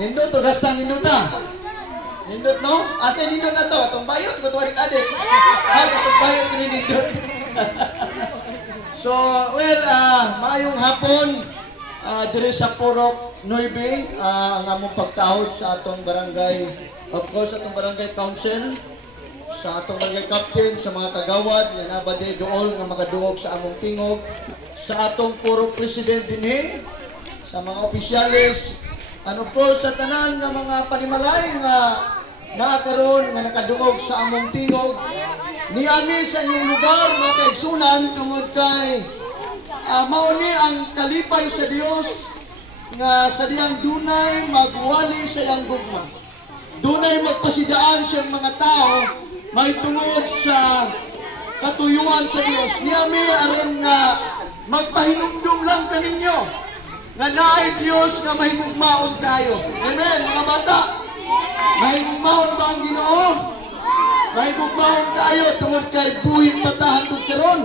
Nindot to gasta ninduta. Nindot no? Asa nindot na to? Atong bayot ko tuwarik adik. Ay, atong bayot ni nindot. So, well, maayong hapon diri sa Purok 9 ang among pagtahod sa atong barangay, of course, atong barangay council, sa atong barangay captain, sa mga kagawad, yan abade dool nga makaduog sa among tingog, sa atong Purok president dinhi, sa mga opisyalis, ano po sa tanan nga mga panimalay nga nakaroon nga nakadungog sa among tingog, niani sa inyong lugar mga kaigsunan tungod kay mauni ang kalipay sa Dios nga sa diyang dunay magwali sa iyang gugma, dunay magpasidaan sa mga tao may tungod sa katuyuan sa Dios. Niyami aron nga magpahinumdum lang kaninyo nga naay Dios nga mahigugmaon tayo. Amen mga bata. Mahigugmaon ba ang Ginoo? Mahigugmaon tayo tungod kay buhi patahantod karon.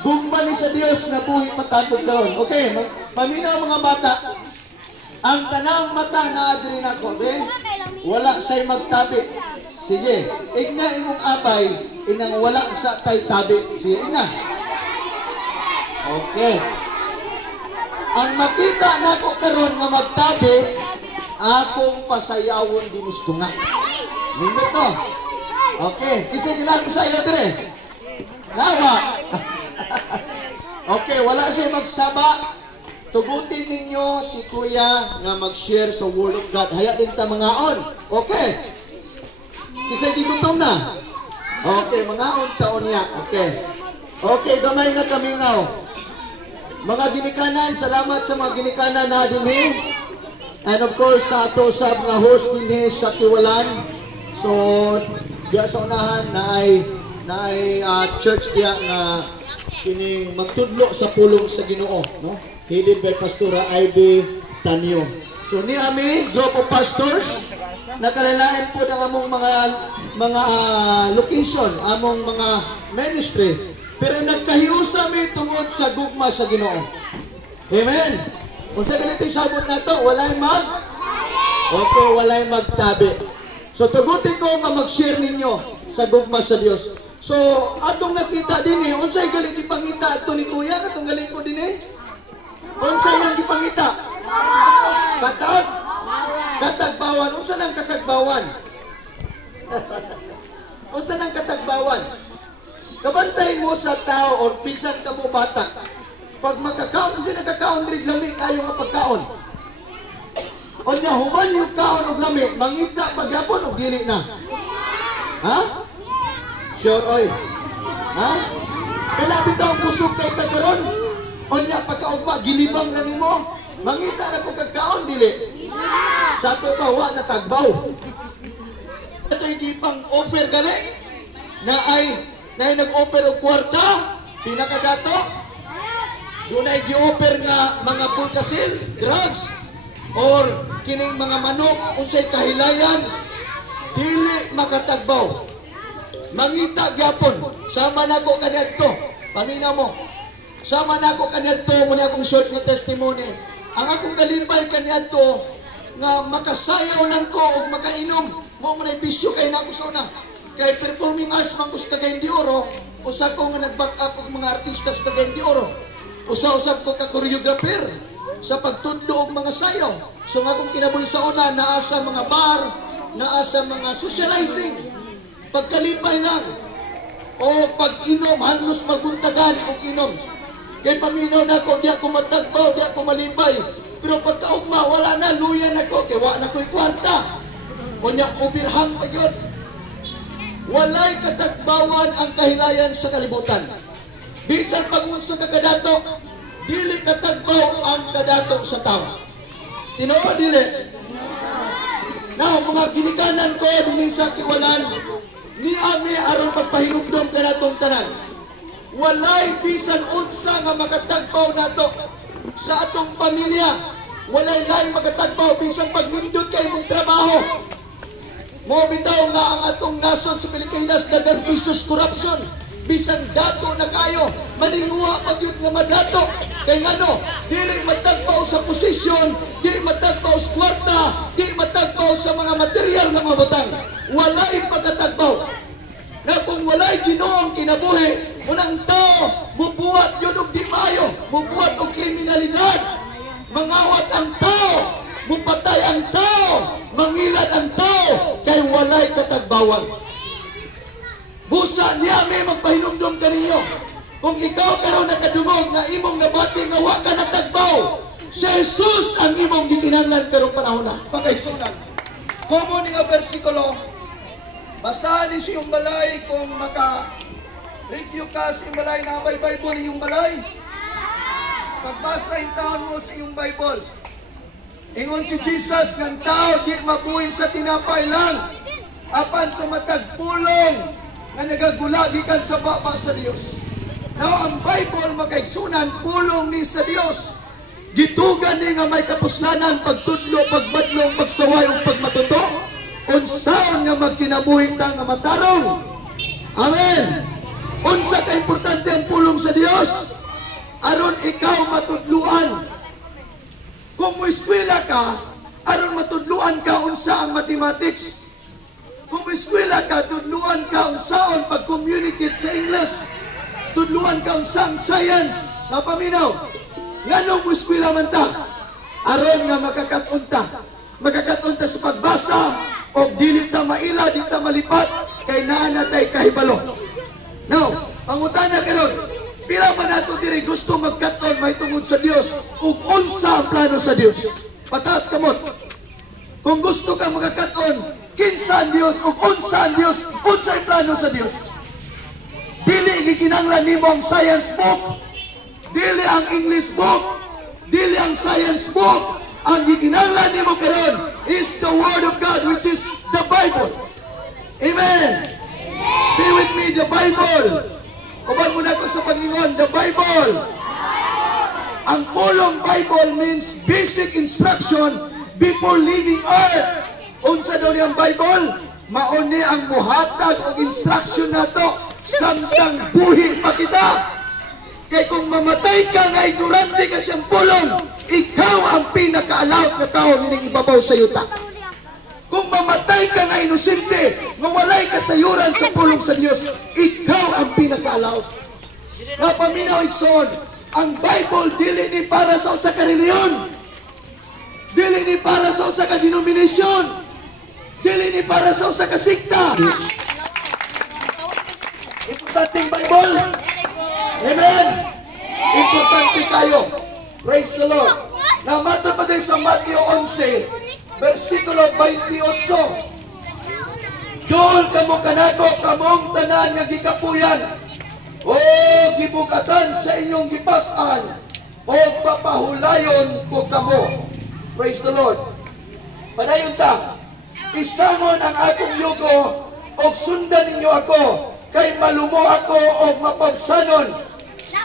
Gugma ni sa Dios nga buhi patahantod karon. Okay, paminaw mga bata. Ang tanang mata na adri nako, wala say magtabi. Sige, igna imong abay inang wala sa tay tabi. Sige, igna. Okay. Ang makita nako karon nga magtabi, akong pasayawon dinusto nga. Nindot to. Okay, isa gila ko sa iyo dire. Nawa. Okay, wala siya magsaba. Tugutin ninyo si Kuya nga mag-share sa Word of God. Haya din ta mangaon. Okay. Isa gigutom na. Okay, mangaon taon niya. Okay. Okay, gamay nga kamingaw. Mga ginikanan, salamat sa mga ginikanan na dinhi. And of course, sa ato sa mga host dinhi sa Tiwalan. So, diya sa unahan na ay church diya na kining magtudlo sa pulong sa Ginoo, no? Headed by Pastora Ivy Tanyo. So ni ami group of pastors nakalain po ng among mga location, among mga ministry. Pero nagkahiusa mi tungod sa gugma sa Ginoo. Amen. Kung sa ganito sabot na to, walay okay, walay magtabi. So tugutin ko nga mag-share ninyo sa gugma sa Dios. So atong nakita din unsay galing ipangita ato ni Kuya katong galing ko din unsay ang ipangita? Katagbawan. Unsa nang katagbawan? Unsa nang katagbawan? Kabantay mo sa tao or bisan ka mo bata. Pag magkakaon kasi nagkakaon rin lami kayo nga pagkaon. O niya, human yung kaon o lami, mangita pagyapon o dili na. Ha? Sure, oy. Ha? Kailan bitaw ang busog kay kagaron? O niya, pagkaugma, gilibang na nimo. Mangita na pagkakaon, dili. Sa ito ba, wa na tagbaw. Ito hindi pang offer gali. Na ay nag-offer o kwarta, pinakadato. Doon ay gi-offer nga mga bulkasil, drugs, or kining mga manok, unsay kahilayan, dili makatagbaw. Mangita gyapon, sama na ko kanadto. Paminaw mo. Sama na ko kanadto muna akong short na testimony. Ang akong kalipay kanadto nga makasayaw lang ko og makainom. Mo man ay bisyo kay nako sa una. Kay performing arts man ko sa Cagayan de Oro, usa ko nga nag-back up og mga artista sa Cagayan de Oro. Usa-usab ko ka choreographer sa pagtudlo og mga sayaw. So nga akong kinabuhi sa una naa sa mga bar, naa sa mga socializing. Pagkalipay lang o pag-inom, halos magbuntagan og inom. Kaya paminaw na ko, di ako matagbaw, di ako malipay. Pero pagkaugma, wala na, luyan ako, kaya wala na ko'y kwarta. O niya, ubirhang pa yun. Walay katagbawan ang kahilayan sa kalibutan. Bisan pagunso ka kadato, dili katagbaw ang kadato sa tao. Tinoo, dili. Now, mga ginikanan ko, dumi sa Tiwalan, ni ami aron pagpahinugdom ka natong tanan. Walay bisan unsa nga makatagbaw nato sa atong pamilya. Walay lain makatagbaw bisan pagnindot kay mong trabaho. Mo bitaw nga ang atong nasod sa Pilipinas daghang issues corruption. Bisan dato na kayo, maninguha pagyud nga madato. Kay ngano, dili matagbaw sa posisyon, di matagbaw sa kwarta, di sa mga material nga mga butang, walay pagkatagbaw. Na kung walay Ginoong kinabuhi, unang tao, bubuhat yun og di maayo, bubuhat og kriminalidad, mangawat ang tao, mupatay ang tao, mangilad ang tao, kay walay katagbawan. Busa niya may magpahinumdum ka ninyo. Kung ikaw karon nakadungog nga imong nabati nga wa ka natagbaw, si Jesus ang imong gikinahanglan karong panahon na. Pakaigsunan. Komo ni nga bersikulo, basahan ni siyong balay kung maka-review ka sa iyong balay na may Bible iyong balay. Pagbasa yung taon mo sa iyong Bible. Ingon si Jesus, ng tao di mabuhay sa tinapay lang, apan sa matagpulong na nagagula gikan sa baba sa Dios. Now ang Bible makaigsunan pulong ni sa Dios. Gitugan ni nga may kapuslanan pagtudlo, pagbadlong, pagsaway ug pagmatuto. Unsaon nga magkinabuhi ta nga matarong. Amen. Unsa ka importante ang pulong sa Dios? Aron ikaw matudluan. Kung mueskwela ka, aron matudluan ka unsa ang mathematics. Kung mueskwela ka, tudluan ka unsaon pag-communicate sa English. Tudluan ka unsang science. Napaminaw. Nganong mueskwela man ta? Aron nga makakatunta. Makakatunta sa pagbasa o dili ta maila, di ta malipat kay naa natay kahibalo. Now, pangutana karon, pila man nato diri gusto magkaton may tungod sa Dios ug unsa ang plano sa Dios? Pataas kamot. Kung gusto ka magkaton, kinsa ang Dios ug unsa ang Dios? Unsa ang plano sa Dios? Dili gikinahanglan nimo ang science book, dili ang English book, dili ang science book. Ang gikinahanglan nimo karon is the Word of God, which is the Bible. Amen. Say with me, the Bible. Kuban mo na ko sa pag-ingon, the Bible. Ang pulong Bible means basic instruction before leaving earth. Unsa daw niyang Bible? Mauni ang muhatag og instruction nato samtang buhi pa kita. Kaya kung mamatay ka nga ignorante ka siyang pulong, ikaw ang pinaka-allowed na tao hining ibabaw sa yuta. Kung mamatay ka nga inosente, nga walay kasayuran sa pulong sa Dios, ikaw ang pinaka-allowed. Napaminaw igsoon, ang Bible dili ni para sa usa ka reliyon, dili ni para sa usa ka denominasyon, dili ni para sa usa ka sikta. Importanteng Bible. Amen. Importante kayo. Praise the Lord. Namata pa din sa Matthew 11, versikulo 28. Doon kamo kanako kamong tanan nga gikapuyan o gibugatan sa inyong gipas-an o papahulayon ko kamo. Praise the Lord. Padayon ta, isangon ang akong yugo o sundan ninyo ako, kay malumo ako o mapagsanon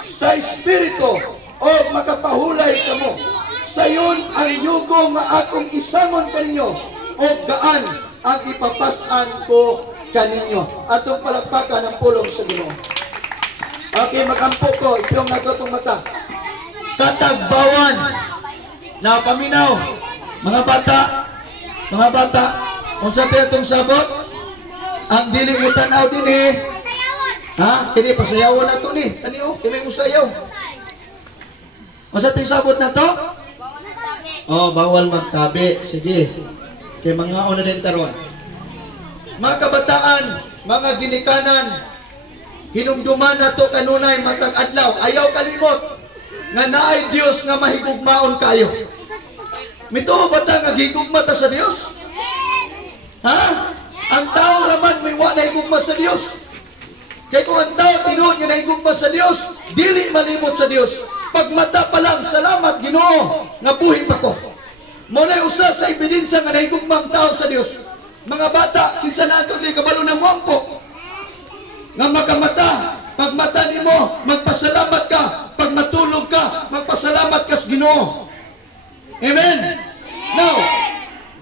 sa espiritu o makapahulay kamo. Sayon ang yugo nga akong isangon kaninyo o gaan ang ipapasan ko kaninyo. Atong palakpakan ang pulong sa Ginoo. Okay, magampo ko. Ipiyong na itong mata. Katagbawan. Napaminaw. Mga bata. Kung sa tayo itong sabot, ang dili mo tanaw din eh. Ha? Kini pasayawan na ito ni. Taniyo, kini mo sayaw. Kung sa tayo sabot na to, oh, bawal magtabi. Sige. Kaya mga una din taron. Mga kabataan, mga ginikanan, hinumduman na to kanunay matag adlaw. Ayaw kalimot nga naay Dios nga mahigugmaon kayo. Mito ba ta nga higugma ta sa Dios? Ha? Ang tao raman may wa na higugma sa Dios. Kaya kung ang tao tinuod nga nahigugma sa Dios, dili malimot sa Dios. Pagmata pa lang, salamat Ginoo nga buhi pa ko. Muna usa sa ebidensya nga nahigugma ang tao sa Dios. Mga bata, kinsa na ito di kabalo ng wampo. Nga makamata, pagmata nimo, magpasalamat ka. Pag matulog ka, magpasalamat ka sa Ginoo. Amen? Now,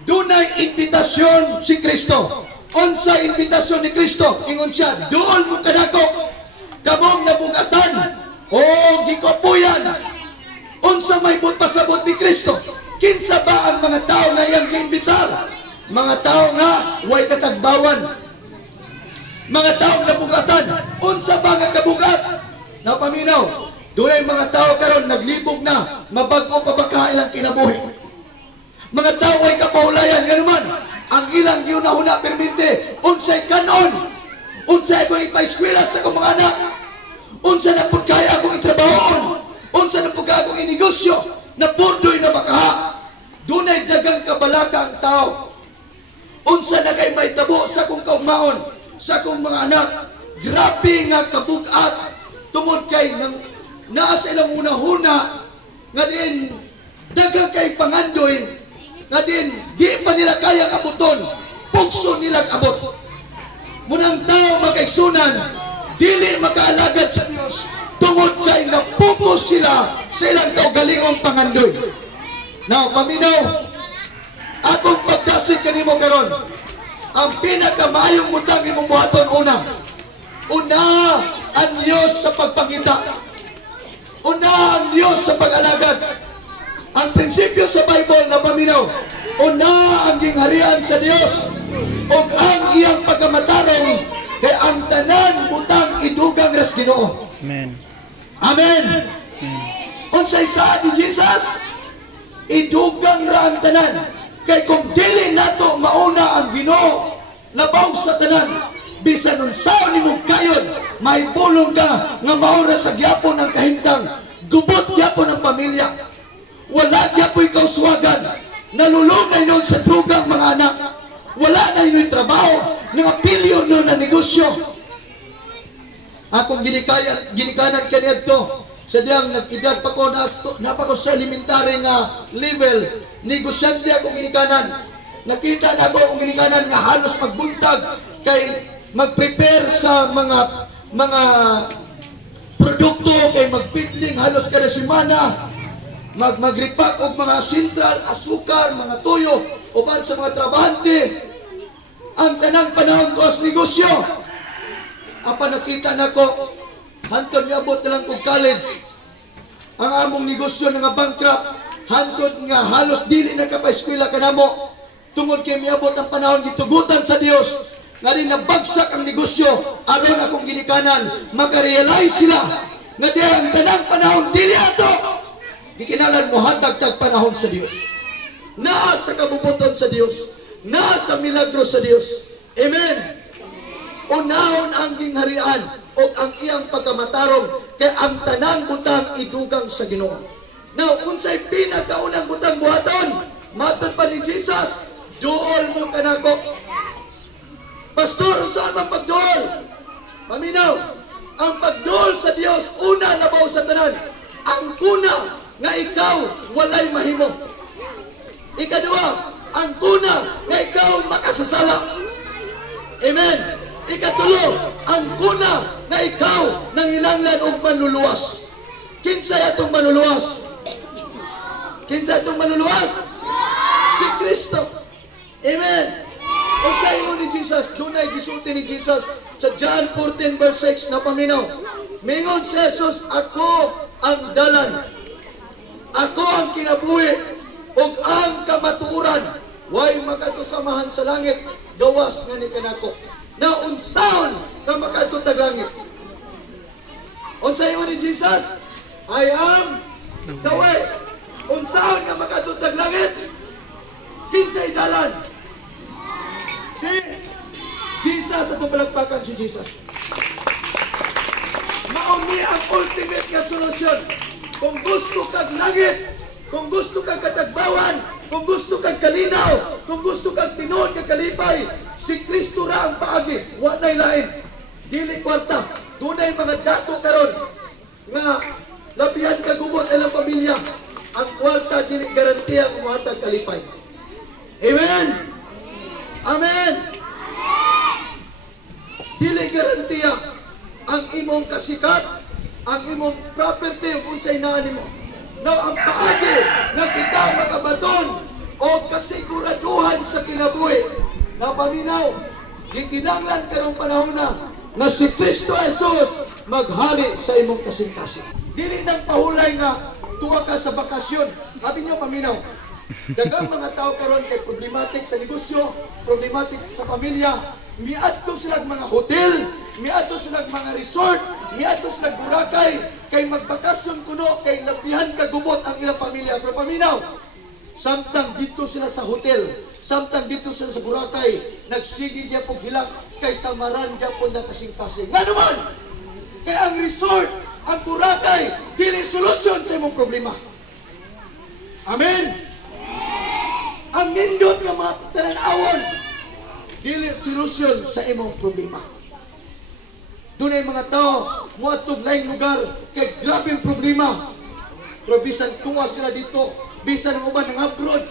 dunay imbitasyon si Kristo. Unsa imbitasyon ni Kristo? Ingon siya, doon mo kanako, kamong nabugatan, o gikapuyan. Unsa may pasabot ni Kristo? Kinsa ba ang mga tao na iyang giimbitar? Mga tao nga way katagbawan, mga tao nabugatan. Unsa ba nga kabugat? Napaminaw, dunay mga tao karon naglibog na, mabag-o pa ba ka ilang kinabuhi. Mga tao ay kapahulayan nga naman ang ilang giunahuna perminte. Unsay kanon, unsay akong ipa-eskwela sa akong mga anak, unsa na pud kaya akong itrabahon, unsa na pud kaya akong inegosyo na pordoy na makaha. Dunay dagang kabalaka ang tao. Unsa na kay may tabo sa akong kaugmaon, sa akong mga anak. Grabe nga kabugat tungod kay naa sa ilang unahuna nga din dagang kay pangandoy nga din di pa nila kaya abuton, pugso nila abot. Munang tao makaigsunan dili makaalagad sa Dios tungod kay napokus sila sa ilang kaugalingong pangandoy. Now, paminaw, akong pagdasig kanimo karon, ang pinakamayong butang imong buhaton una ang Dios sa pagpangita, una ang Dios sa pag-alagad. Ang prinsipyo sa Bible na paminaw, una ang gingharian sa Dios ug ang iyang pagkamatarong kay ang tanan butang idugang ras Ginoo. Amen. Amen. Unsay sa ni Jesus, idugang ra ang tanan. Kay kung dili nato mauna ang Ginoo labaw sa tanan, bisan unsaon nimo kayon, may bulong ka nga maura sa gyapon ang kahimtang, gubot gyapon ang pamilya. Wala gyapoy kauswagan, nalulungay nun sa drugang mga anak. Wala na yun trabaho, nga pilyon nun na negosyo. Akong ginikanan kaniyadto, sa diyang nag-edad pa ko, napako sa elementary nga level, negosyante akong ginikanan. Nakita na ako akong ginikanan nga halos magbuntag kay mag-prepare sa mga produkto, kay magpidling halos kada semana, mag-repack og mga sentral, asukar, mga tuyo, uban sa mga trabahante. Ang tanang panahon ko as negosyo. Apa nakita na ko, hantod nga abot na lang kong college. Ang among negosyo nga bankrupt, hantod nga halos dili na kapay-eskwela ka namo. Tungod kay miabot ang panahon gitugutan sa Dios, nga rin nabagsak ang negosyo, aron akong ginikanan, makarealize sila, nga di ang tanang panahon dili ato. Gikinalan mo hatag-tag panahon sa Dios. Naa sa kabubuton sa Dios, naa sa milagro sa Dios. Amen. Unahon ang gingharian o ang iyang pagkamatarong kay ang tanang butang idugang sa Ginoo. Now, unsay pinakaunang butang buhaton? Matod pa ni Jesus, duol mo kanako. Pastor, unsaan man pagduol? Paminaw, ang pagduol sa Dios una labaw sa tanan. Ang kuna nga ikaw walay mahimo. Ikaduha, ang kuna nga ikaw makasasala. Amen. Ikatulo, ang kuna nga ikaw nangilanglan og manluluwas. Kinsay atong manluluwas? Kinsay atong manluluwas? Si Kristo. Amen. Kung sa imo ni Jesus, dunay gisulti ni Jesus sa John 14 verse 6 na paminaw. Mingon si Jesus, ako ang dalan, ako ang kinabuhi, ug ang kamatuoran. Way makatusamahan sa langit, gawas nga ni kanako. Na unsaon nga makatutag langit? Unsay imo ni Jesus? I am the way. Unsaon nga makatutag langit? Kinsay dalan? Si Jesus. Atong palagpakan si Jesus. Mauni ang ultimate nga solusyon. Kung gusto kag langit, kung gusto kag katagbawan, kung gusto kag kalinaw, kung gusto kag tinuod kag kalipay, si Kristo ra ang paagi. Wa nay lain. Dili kwarta. Dunay mga dato karon nga labihan kag gubot ilang pamilya. Ang kwarta dili garantiya kung matag kalipay. Amen. Amen. Dili garantiya ang imong kasikat, ang imong property ug unsay naa nimo. Now, ang paagi na kita makabaton o kasiguraduhan sa kinabuhi na paminaw, gikinanglan karong panahon na si Kristo Jesus maghari sa imong kasing-kasing. Dili nang pahulay nga tuwa ka sa bakasyon. Sabi niyo paminaw, Dagang mga tao karon kay problematic sa negosyo, problematic sa pamilya, miadto sila mga hotel, miadto sila mga resort, miadto sila Boracay, kay magbakasyon kuno, kay lapihan kagubot ang ilang pamilya. Pero paminaw, samtang dito sila sa hotel, samtang dito sila sa Boracay, nagsigig niya pong hilak, kay samaran niya po na kasing-kasing. Nga naman, kay ang resort, ang Boracay, dili solusyon sa imong problema. Amen? Ang nindot nga mga tanawon, dili solusyon sa imong problema. Doon ay mga tao, muatog laing lugar, kay grabing problema. Pero bisan tuwa sila dito, bisan ang uban ng abroad,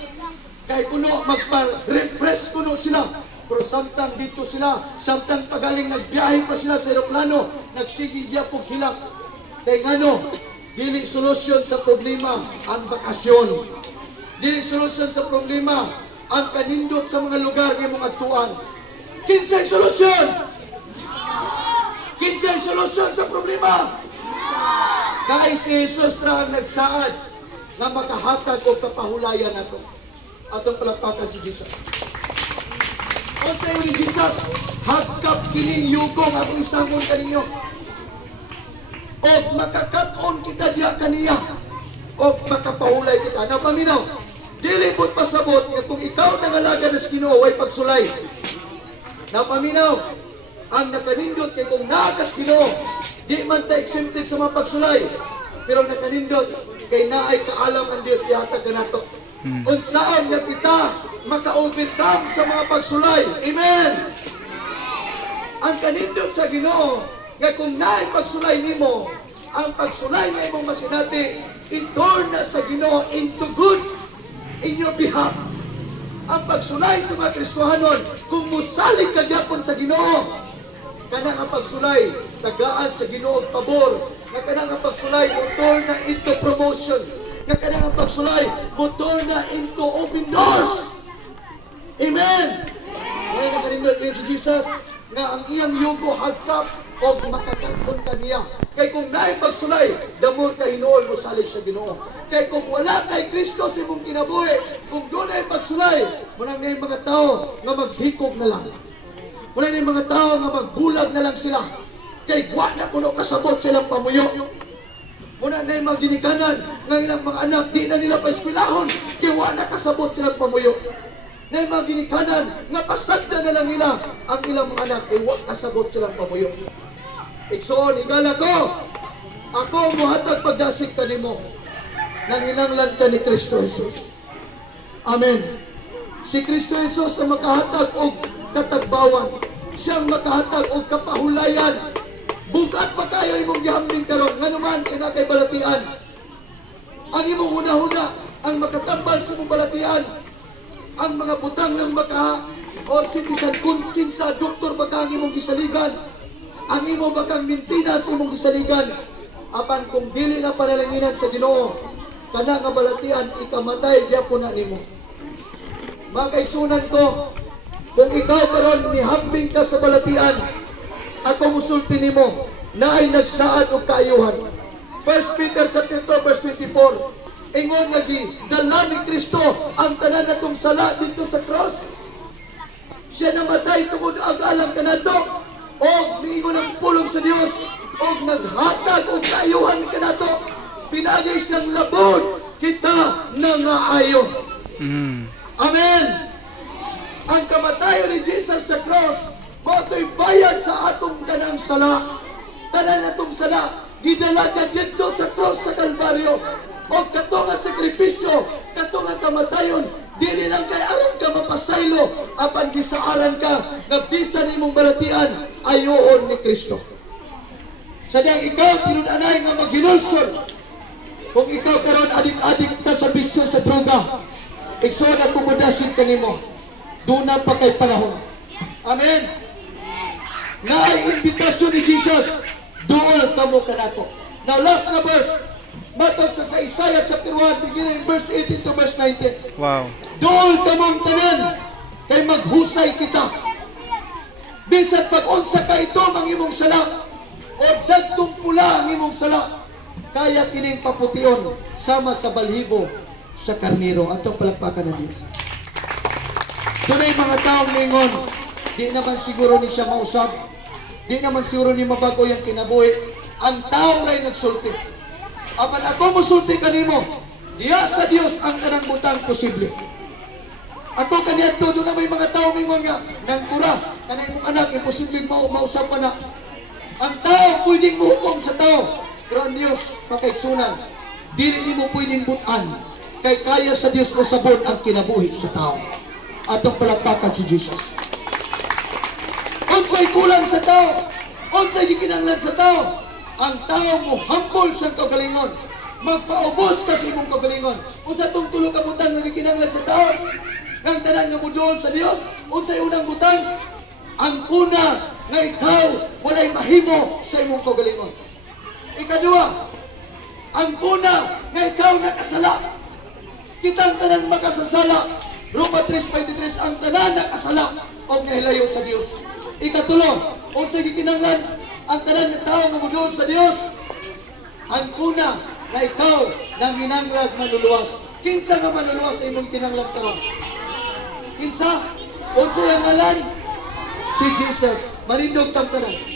kay kuno magpa-refresh kuno sila. Pero samtang dito sila, samtang pagaling nagbiyahe pa sila sa aeroplano, nagsigig niya pong hilak. Kay ngano, dili solusyon sa problema ang bakasyon. Dili solusyon sa problema ang kanindot sa mga lugar ng mga tuan. Kinsay solusyon? Kinsay solusyon sa problema? Kay si Jesus ra ang nagsaad na makahatag o kapahulayan nato. Atong palakpakan si Jesus. Kung sa ni Jesus, hagkap kining yugong akong isangon kaninyo. O makakaton kita diya kaniya. O makapahulay kita. Napaminaw, dili po't pasabot nga kung ikaw nangalaga na Ginoo way pagsulay. Napaminaw, ang nakanindot kay kung naakas Ginoo, di man ta exempted sa mga pagsulay. Pero nakanindot kay naay kaalam ang Dios ihatag kanato. Unsaan nga kita maka-overcome sa mga pagsulay. Amen. Ang kanindot sa Ginoo nga kung naay pagsulay nimo, ang pagsulay nga imong masinati, i-turn na sa Ginoo into good in your behalf. Ang pagsulay sa mga Kristohanon, kung musalig kagyapon sa Ginoo, kanang ang pagsulay, tagaan sa Ginoo pabor, nga kanang ang pagsulay, motor na into promotion, nga kanang ang pagsulay, motor na into open doors. Amen! Ngayon na kanindot yun si Jesus, nga ang iyang yugo hagkap o makakaton kaniya. Kay kung naay pagsulay, damor ka hinuol mo salig sa Ginoo. Kay kung wala kay Kristo sa imong kinabuhi, kung doon ay pagsulay, muna na yung mga tao nga maghikog na lang. Muna na yung mga tao nga magbulag na lang sila. Kay guwa na kuno kasabot silang pamuyo. Muna na yung mga ginikanan nga ilang mga anak, di na nila pa-eskwelahon, kay guwa na kasabot silang pamuyo. Na yung mga ginikanan nga pasagda na lang nila ang ilang mga anak, kay guwa kasabot silang pamuyo. Iksoon, igala ko, ako muhatag pagdasig ka nimo nang inanglan ka ni Kristo Jesus. Amen. Si Kristo Jesus ang makahatag og katagbawan. Siyang makahatag og kapahulayan. Bugat pa tayo imong gihambing karon nganuman kay nakay balatian. Ang imong huna-huna ang makatambal sa imong balatian. Ang mga butang ng maka or sintisan kun kinsa doktor baka ang imong gisaligan. Ang imo bakang maintenance imong gisaligan. Apan kung dili na panalanginan sa Ginoo, kana nga balatian ikamatay gyapon na nimo. Mga kaigsunan ko, kung ikaw karon mihambing ka sa balatian, ako musulti nimo na ay nagsaad og kaayuhan. 1 Peter 2 verse 24. Ingon nga dala ni Kristo ang tanan natong sala dito sa cross. Siya namatay tungod ag-alang kanato. Og miingon ang pulong sa Dios og naghatag og kaayuhan kanato. Pinagay siyang labon kita nangaayo. Amen. Ang kamatayon ni Jesus sa cross mo'y bayad sa atong tanang sala. Tanan natong sala gidala dito sa cross sa Kalbaryo. Og kato nga sakripisyo, kato nga kamatayon, dili lang kay aron ka mapasaylo, apan gisaaran ka nga bisan imong balatian ayoon ni Kristo. Sadyang ikaw tinud-anay nga maghinulsol. Kung ikaw karon adik-adik ka sa bisyo sa droga, igsoon ang pumundasin ka nimo. Duna pa kay panahon. Amen. Naay imbitasyon ni Jesus, duol kamo kanako. Now last na verse, matod sa Isaiah chapter 1, beginning in verse 18 to verse 19. Wow. Duol kamong tanan, kay maghusay kita. Bisan pag-unsa ka ito ang imong sala, o dagtong pula ang imong sala, kaya kining papution sama sa balhibo sa karniro. Atong palakpakan ng Diyos. Tunay mga taong ningon, di naman siguro ni siya mausap, di naman siguro ni mabago yung kinabuhi. Ang tao rin nagsulti. Apan ako musulti kanimo, diya sa Dios ang kanang butang posible. Ako kaniya to, doon na may mga tao mingon nga, nang kura, kanay mong anak, imposibleng mausap ka na. Ang tao pwedeng muhukom sa tao, pero ang Diyos, makaigsunan, dili mo pwedeng butan, kay kaya sa Diyos usabon ang kinabuhi sa tao. Atong palakpakan si Jesus. Unsay kulang sa tao, unsay gikinanglan sa tao, ang tao mo humble sa kagalingon, magpaubos ka sa imong kagalingon. Unsa tong tulo ka butang nga gikinanglan sa tao, ng tanan nga muduol sa Dios, unsay unang butang? Ang una nga ikaw walay mahimo sa imong kagalingon. Ikadua, ang una nga ikaw nakasala. Kitang tanan makasasala. Roma 3:23, ang tanan nakasala o nahilayo sa Dios. Ikatulo, unsay gikinanglan ang tanan nga tawo nga muduol sa Dios? Ang una nga ikaw nang ginanglag manluluwas. Kinsa nga manluluwas sa imong kinanglan karon? Kinsa? Unsa ang ngalan? Si Jesus. Manindog tam tanan.